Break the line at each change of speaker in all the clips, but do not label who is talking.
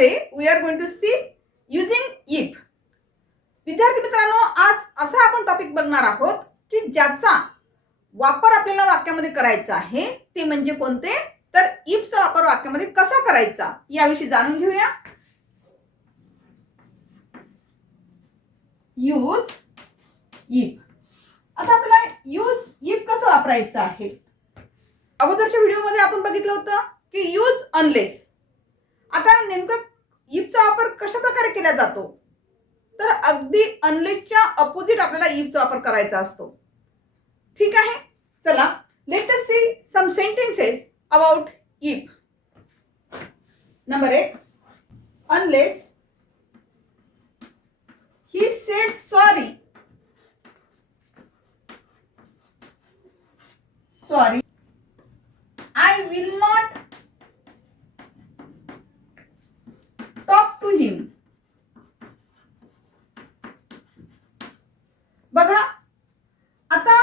Today we are going to see using if. विद्यार्थी मित्रांनो आज असा आपण टॉपिक बघणार आहोत की ज्याचा वापर आपल्याला वाक्यामध्ये करायचा आहे ते म्हणजे कोणते? तर इफचा वापर वाक्यामध्ये कसा करायचा याविषयी जाणून घेऊया. यूज इफ आता आपल्याला यूज इफ कसं वापरायचं आहे? अगोदरच्या व्हिडिओमध्ये आपण बघितलं होतं की यूज अनलेस आता नेमकं ईबचा वापर कशा प्रकारे केला जातो? तर अगदी अनलिजच्या अपोजिट आपल्याला ईबचा वापर करायचा असतो. ठीक आहे? चला let us see some sentences about if number एक unless he says sorry sorry I will not talk to him बघा आता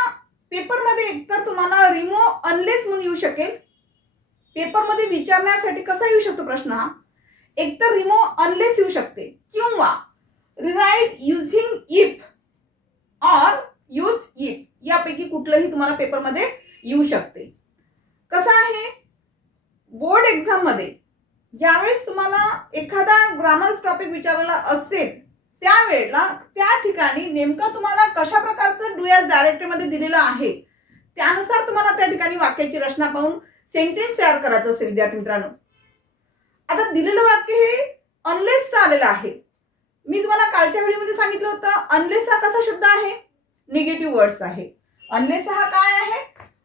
पेपरमध्ये एकतर तुम्हाला रिमो अनलेस म्हणून येऊ शकेल. पेपरमध्ये विचारण्यासाठी कसा येऊ शकतो प्रश्न हा? एकतर रिमो अनलेस येऊ शकते. किंवा rewrite using if or use if यापैकी कुठलंही तुम्हाला पेपरमध्ये येऊ शकते. कसं आहे? बोर्ड एक्झाममध्ये ज्यावेळेस तुम्हाला एखादा ग्रामर टॉपिक विचारलेला असेल त्यावेळेला त्या ठिकाणी नेमका तुम्हाला कशा प्रकारचं डुएस डायरेक्टरमध्ये दिलेलं आहे? त्यानुसार तुम्हाला त्या ठिकाणी वाक्याची रचना पाहून सेंटेन्स तयार करायचं असते विद्यार्थी मित्रांनो. आता दिलेलं वाक्य हे अनलेसचं आलेलं आहे. मी तुम्हाला कालच्या व्हिडिओमध्ये सांगितलं होतं अनलेस हा कसा शब्द आहे? निगेटिव्ह वर्ड्स आहे. अनलेस हा काय आहे?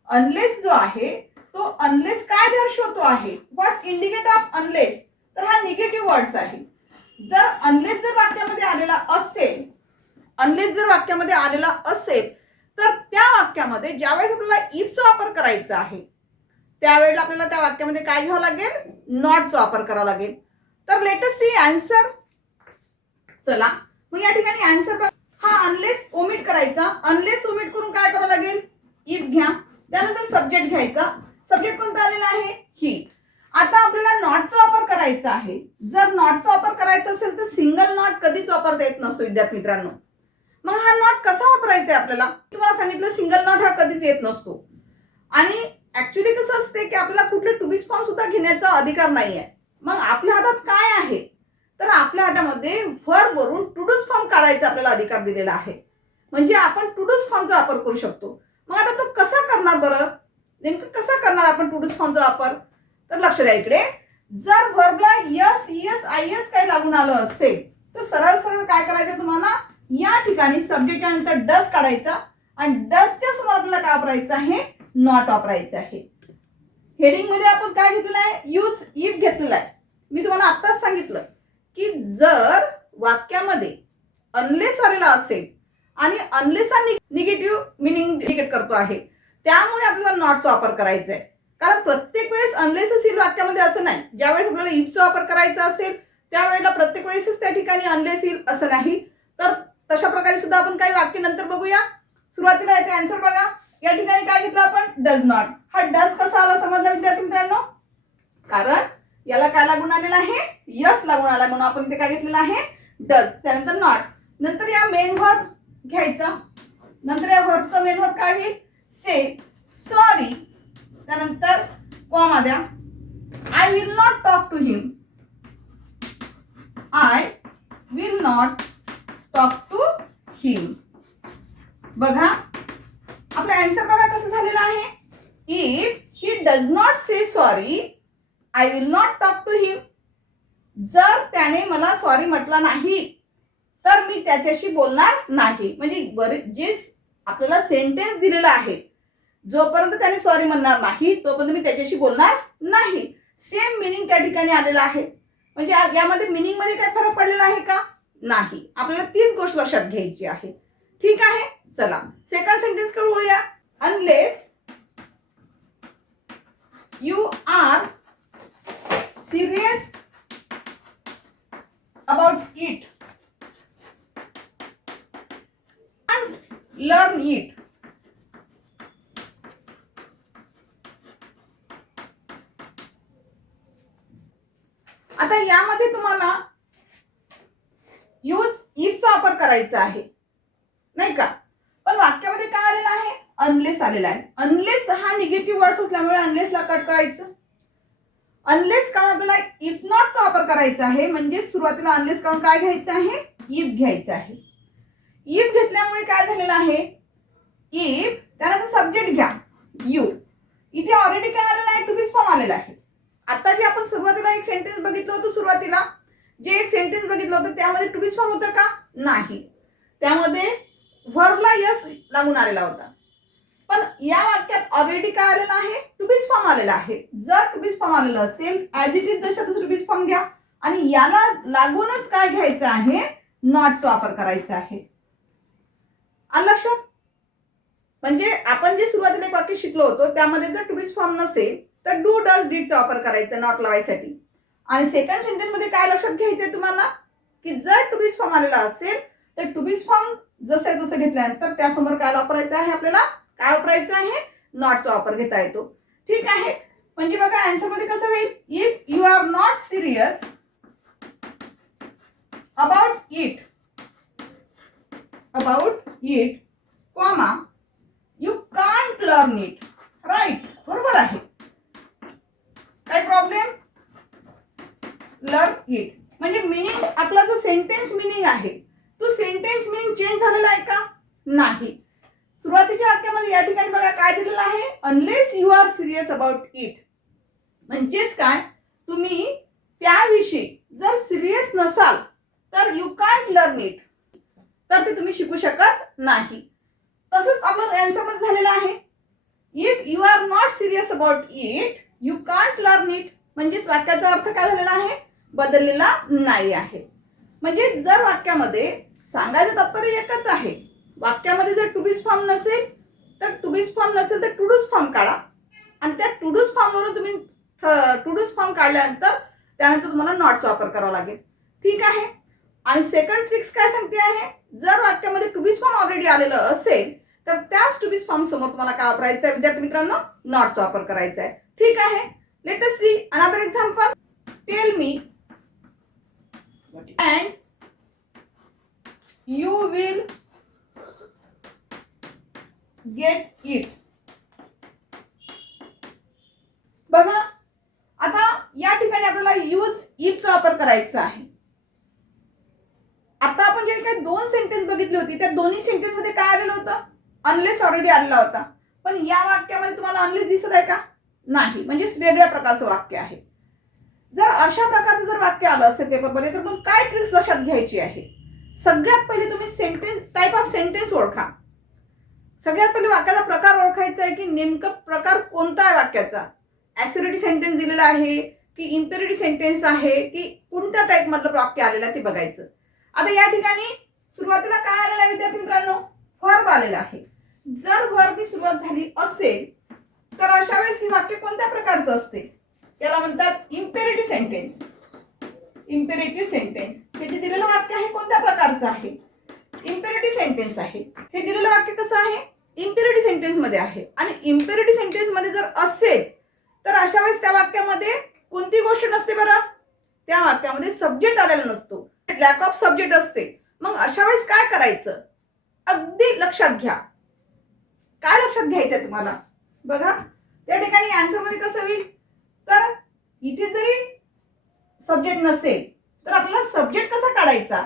अनलेस जो आहे तो अनलेस काय दर्शवतो आहे? व्हॉट्स इंडिकेट ऑफ अनलेस तर हा निगेटिव्ह वर्ड्स आहे. जर अनलेस जर वाक्यामध्ये आलेला असेल अनलेस जर वाक्यामध्ये आलेला असेल तर त्या वाक्यामध्ये ज्यावेळेस आपल्याला इफचा वापर करायचा आहे त्यावेळेला आपल्याला त्या वाक्यामध्ये काय घ्यावं लागेल? नॉटचा वापर करावा लागेल. तर लेटस सी अँसर चला मग या ठिकाणी अँसर हा अनलेस ओमिट करायचा. अनलेस ओमिट करून काय करावं लागेल? इफ घ्या. त्यानंतर सब्जेक्ट घ्यायचा. सब्जेक्ट कोणता आलेला आहे? ही आता आपल्याला नॉटचा वापर करायचा आहे. जर नॉटचा वापर करायचा असेल तर सिंगल नॉट कधीच वापरता येत नसतो विद्यार्थी मित्रांनो. मग हा नॉट कसा वापरायचा आहे आपल्याला तुम्हाला सांगितलं सिंगल नॉट हा कधीच येत नसतो. आणि ऍक्च्युली कसं असते की आपल्याला कुठले टुबीस फॉर्म सुद्धा घेण्याचा अधिकार नाही आहे मग आपल्या हातात काय आहे? तर आपल्या हातामध्ये व्हर वरून टुडूस फॉर्म काढायचा आपल्याला अधिकार दिलेला आहे. म्हणजे आपण टुडूस फॉर्मचा वापर करू शकतो. मग आता तो कसा करणार बरं? नेमकं कसा करणार आपण टुडूस फॉर्मचा वापर? तर लक्ष द्या इकडे. जर व्हर्बला यस यस आय एस काही लागून आलं असेल तर सरळ सरळ काय करायचं तुम्हाला? या ठिकाणी सब्जेक्ट नंतर डस काढायचा आणि डसच्या समोर आपल्याला काय वापरायचं आहे? नॉट वापरायचं आहे. हेडिंगमध्ये आपण काय घेतलेलं आहे? यूज इफ घेतलेला आहे. मी तुम्हाला आत्ताच सांगितलं की जर वाक्यामध्ये अनलेस आलेला असेल आणि अनलेस हा निगेटिव्ह मिनिंग इंडिकेट करतो आहे त्यामुळे आपल्याला नॉटचा वापर करायचा आहे कारण प्रत्येक वेळेस अनलेस असेल वाक्यामध्ये असं नाही. ज्यावेळेस आपल्याला इफचा वापर करायचा असेल त्यावेळेला प्रत्येक वेळेसच त्या ठिकाणी अनलेस येईल असं नाही. तर तशा प्रकारे सुद्धा आपण काही वाक्य नंतर बघूया. सुरुवातीला याचा आन्सर बघा. या ठिकाणी काय घेतलं आपण? डज नॉट हा डज कसा आला समजला विद्यार्थी मित्रांनो? कारण याला काय लागून आलेला आहे? यस लागून आला म्हणून आपण इथे काय घेतलेलं आहे? डज त्यानंतर नॉट नंतर या मेन व्हर्ब घ्यायचा. नंतर या व्हर्बचा मेन व्हर्ब काय होईल से सॉरी त्यानंतर कॉमा द्या. I will not talk to him I will not talk to him. बघा आपला आन्सर बघा कसं झालेलं आहे. If he does not say sorry I will not talk to him जर त्याने मला सॉरी म्हटलं नाही तर मी त्याच्याशी बोलणार नाही. म्हणजे बरे जे आपल्याला सेंटेन्स दिलेला आहे जोपर्यंत त्याने सॉरी म्हणणार नाही तोपर्यंत मी त्याच्याशी बोलणार नाही. सेम मिनिंग त्या ठिकाणी आलेला आहे. म्हणजे यामध्ये मिनिंगमध्ये काय फरक पडलेला आहे का? नाही. आपल्याला तीच गोष्ट लक्षात घ्यायची आहे. ठीक आहे? चला. सेकंड सेंटेन्स करूया unless you are serious about it learn it आता यामध्ये तुम्हाला यूज इफचा वापर करायचा आहे. नाही का? पण वाक्यामध्ये काय आलेलं आहे? अनलेस आलेला आहे. अनलेस हा निगेटिव्ह वर्ड्स असल्यामुळे अनलेसला कट करायचं. अनलेस कारण आपल्याला इफ नॉटचा वापर करायचा आहे म्हणजे सुरुवातीला अनलेस कारण काय घ्यायचं आहे? इफ घ्यायचं आहे. इफ घेतल्यामुळे काय झालेलं आहे? इफ त्यानंतर सब्जेक्ट घ्या. यू इथे ऑलरेडी काय आलेलं आहे? टू बीज फॉर्म आलेला आहे. आता जे आपण सुरुवातीला एक सेंटेन्स बघितलं होतं सुरुवातीला जे एक सेंटेन्स बघितलं होतं त्यामध्ये टू फॉर्म होतं का? नाही. त्यामध्ये व्हर्बला यस लागून आलेला होता. पण या वाक्यात ऑलरेडी काय आलेलं आहे? टू बीस फॉर्म आलेला आहे. जर टू बीस फॉर्म आलेलं असेल ऍज इट इज जशा तसं टू बीस फॉर्म घ्या. आणि याला लागूनच काय घ्यायचं आहे? नॉटचा वापर करायचा आहे. लक्षात? म्हणजे आपण जे सुरुवातीला एक वाक्य शिकलो होतो त्यामध्ये जर टू बीस फॉर्म नसेल तर डू डज डीडचा वापर करायचा नॉट लावायसाठी. आणि सेकंड सेंटेन्समध्ये काय लक्षात घ्यायचंय तुम्हाला? की जर टू बीस फॉर्म आलेला असेल तर टू बीज फॉर्म जसं आहे तसं घेतल्यानंतर त्यासमोर काय वापरायचं आहे आपल्याला? काय वापरायचं आहे? नॉटचा वापर घेता येतो. ठीक आहे? म्हणजे बघा आन्सरमध्ये कसं होईल? If you are not serious about it about it comma you can't learn it right बरोबर आहे. काय प्रॉब्लेम लर्न इट म्हणजे मिनिंग आपला जो सेंटेन्स मिनिंग आहे तो सेंटेन्स मिनिंग चेंज झालेला आहे का? नाही. सुरुवातीच्या वाक्यामध्ये या ठिकाणी बघा काय दिलेलं आहे? Unless you are serious about it म्हणजेच काय? तुम्ही त्याविषयी जर सिरियस नसाल तर यू कांट लर्न इट तर ते तुम्ही शिकू शकत नाही. तसंच आपलं आन्सर झालेलं आहे. If you are not serious about it you can't learn it म्हणजेच वाक्याचा अर्थ काय झालेला आहे? बदललेला नाही आहे. म्हणजे जर वाक्यामध्ये सांगायचं तात्पर्य एकच आहे. वाक्यामध्ये जर टुबीस फॉर्म नसेल तर टुबीस फॉर्म नसेल तर टुडूस फॉर्म काढा. आणि त्या टुडूस फॉर्मवरून तुम्ही टुडूस फॉर्म काढल्यानंतर त्यानंतर तुम्हाला नॉटचा वापर करावा लागेल. ठीक आहे? आणि सेकंड ट्रिक्स काय सांगते आहे? जर वाक्यामध्ये टुबीस फॉर्म ऑलरेडी आलेलं असेल तर त्याच टुबीस फॉर्म समोर तुम्हाला काय वापरायचं आहे विद्यार्थी मित्रांनो नॉटचा वापर करायचा आहे ठीक आहे? Let us see another example tell me and you will get it बघा आता या ठिकाणी आपल्याला यूज इफचा वापर करायचा आहे. आता आपण जे काही दोन सेंटेन्स बघितली होती त्या दोन्ही सेंटेन्समध्ये काय आलेलं होतं? अनलेस ऑलरेडी आलेला होता. पण या वाक्यामध्ये तुम्हाला अनलेस दिसत आहे का? नाही. म्हणजेच वेगळ्या प्रकारचं वाक्य आहे. जर अशा प्रकारचं जर वाक्य आलं असेल पेपरमध्ये तर मग काय ट्रिक्स लक्षात घ्यायची आहे? सगळ्यात पहिले तुम्ही सेंटेन्स टाईप ऑफ सेंटेन्स ओळखा. सगळ्यात पहिले वाक्याचा प्रकार ओळखायचा आहे की नेमकं प्रकार कोणता आहे वाक्याचा? ऍसिडिटी सेंटेन्स दिलेला आहे की इम्पेरिटी सेंटेन्स आहे की कोणत्या टाईपमधलं वाक्य आलेलं आहे ते बघायचं. आता या ठिकाणी सुरुवातीला काय आलेलं आहे विद्यार्थी मित्रांनो व्हर्ब आलेला आहे. जर व्हर्बची सुरुवात झाली असेल तर अशा वेळेस ही वाक्य कोणत्या प्रकारचं असते? याला म्हणतात इम्पेरेटिव्ह सेंटेन्स इम्पेरेटिव्ह सेंटेन्स हे जे दिलेलं वाक्य आहे कोणत्या प्रकारचं आहे? इम्पेरेटिव्ह सेंटेन्स आहे. हे दिलेलं वाक्य कसं आहे? इम्पेरेटिव्ह सेंटेन्समध्ये आहे. आणि इम्पेरेटिव्ह सेंटेन्समध्ये जर असेल तर अशा वेळेस त्या वाक्यामध्ये कोणती गोष्ट नसते बरं? त्या वाक्यामध्ये सब्जेक्ट आलेला नसतो. लॅक ऑफ सब्जेक्ट असते. मग अशा वेळेस काय करायचं? अगदी लक्षात घ्या. काय लक्षात घ्यायचंय तुम्हाला? बघा. त्या ठिकाणी आन्सरमध्ये कसं होईल? तर इथे जरी सब्जेक्ट नसेल तर आपला सब्जेक्ट कसा काढायचा?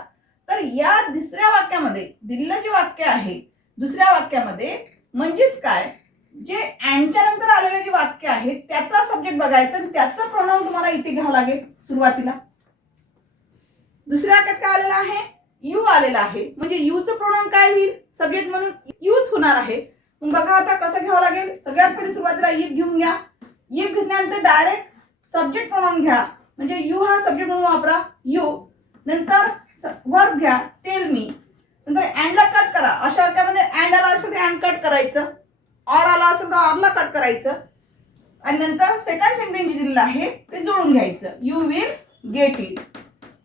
तर या दुसऱ्या वाक्यामध्ये दिलेलं जे वाक्य आहे दुसऱ्या वाक्यामध्ये म्हणजेच काय? जे अँडच्या नंतर आलेलं जे वाक्य आहे त्याचा सब्जेक्ट बघायचा आणि त्याचा प्रोनाऊन तुम्हाला इथे घ्यावं लागेल सुरुवातीला. दुसऱ्या वाक्यात काय आलेलं आहे? यू आलेला आहे. म्हणजे यूचं प्रोनाऊन काय होईल? सब्जेक्ट म्हणून यूज होणार आहे. मग बघा आता कसं घ्यावं लागेल? सगळ्यात पहिले सुरुवातीला इफ घेऊन घ्या. इफ घेतल्यानंतर डायरेक्ट सब्जेक्ट म्हणून घ्या. म्हणजे यू हा सब्जेक्ट म्हणून वापरा. यू नंतर वर्ब घ्या. टेल मी नंतर अँडला कट करा. अशा वाक्यामध्ये अँड आला असेल तर अँड कट करायचं. ऑर आला असेल तर ऑरला कट करायचं. आणि नंतर सेकंड सेंटेन्स जे दिलेलं आहे ते जोडून घ्यायचं. यू विल गेट इट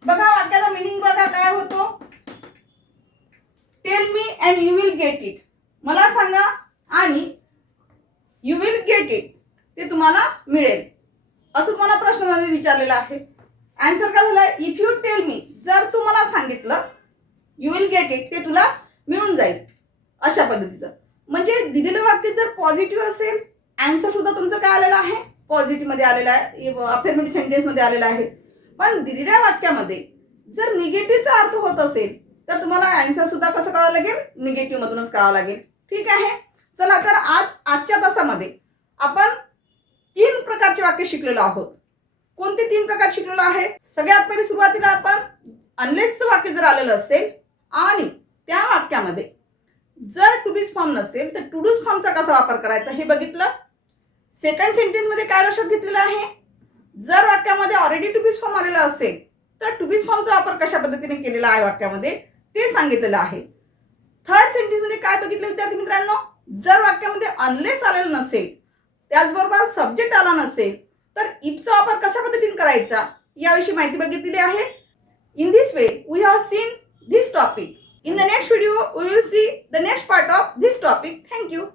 बघा वाक्याचा मिनिंग बघा काय होतो. Tell me and you will get it मला सांगा आणि यू विल गेट इट ते तुम्हाला मिळेल. असं तुम्हाला प्रश्नामध्ये विचारलेलं आहे. आन्सर काय झाला इफ यू टेल मी जर तू मला सांगितलं यू विल गेट इट ते तुला मिळून जाईल. अशा पद्धतीचं. म्हणजे दिलेलं वाक्य जर पॉझिटिव्ह असेल आन्सर सुद्धा तुमचं काय आलेलं आहे? पॉझिटिव्हमध्ये आलेलं आहे अफर्मेटिव्ह सेंटेन्समध्ये आलेलं आहे. पण दिलेल्या वाक्यामध्ये जर निगेटिव्हचा अर्थ होत असेल तर तुम्हाला आन्सर सुद्धा कसं कळावं लागेल? निगेटिव्ह मधूनच कळावं लागेल. ठीक आहे? चला तर आज आजच्या तासामध्ये आपण प्रकारचे वाक्य शिकलेलो आहोत. कोणते तीन प्रकार शिकलेलो आहे? सगळ्यात पहिले सुरुवातीला आपण अनलेसचं वाक्य जर आलेलं असेल आणि त्या वाक्यामध्ये जर टू बीज फॉर्म नसेल तर टू डूज फॉर्मचा कसा वापर करायचा हे बघितलं. सेकंड सेंटेन्समध्ये काय लक्षात घेतलेलं आहे? जर वाक्यामध्ये ऑलरेडी टू बीज फॉर्म आलेला असेल तर टू बीज फॉर्मचा वापर कशा पद्धतीने केलेला आहे वाक्यामध्ये? ते सांगितलेलं आहे. थर्ड सेंटेन्समध्ये काय बघितलं विद्यार्थी मित्रांनो? जर वाक्यामध्ये अनलेस आलेलं नसेल त्याचबरोबर सब्जेक्ट आला नसेल तर इपचा वापर कशा पद्धतीने करायचा याविषयी माहिती बघितलेली आहे. In this way we have seen this topic in the next video we will see the next part of this topic thank you